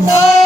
No!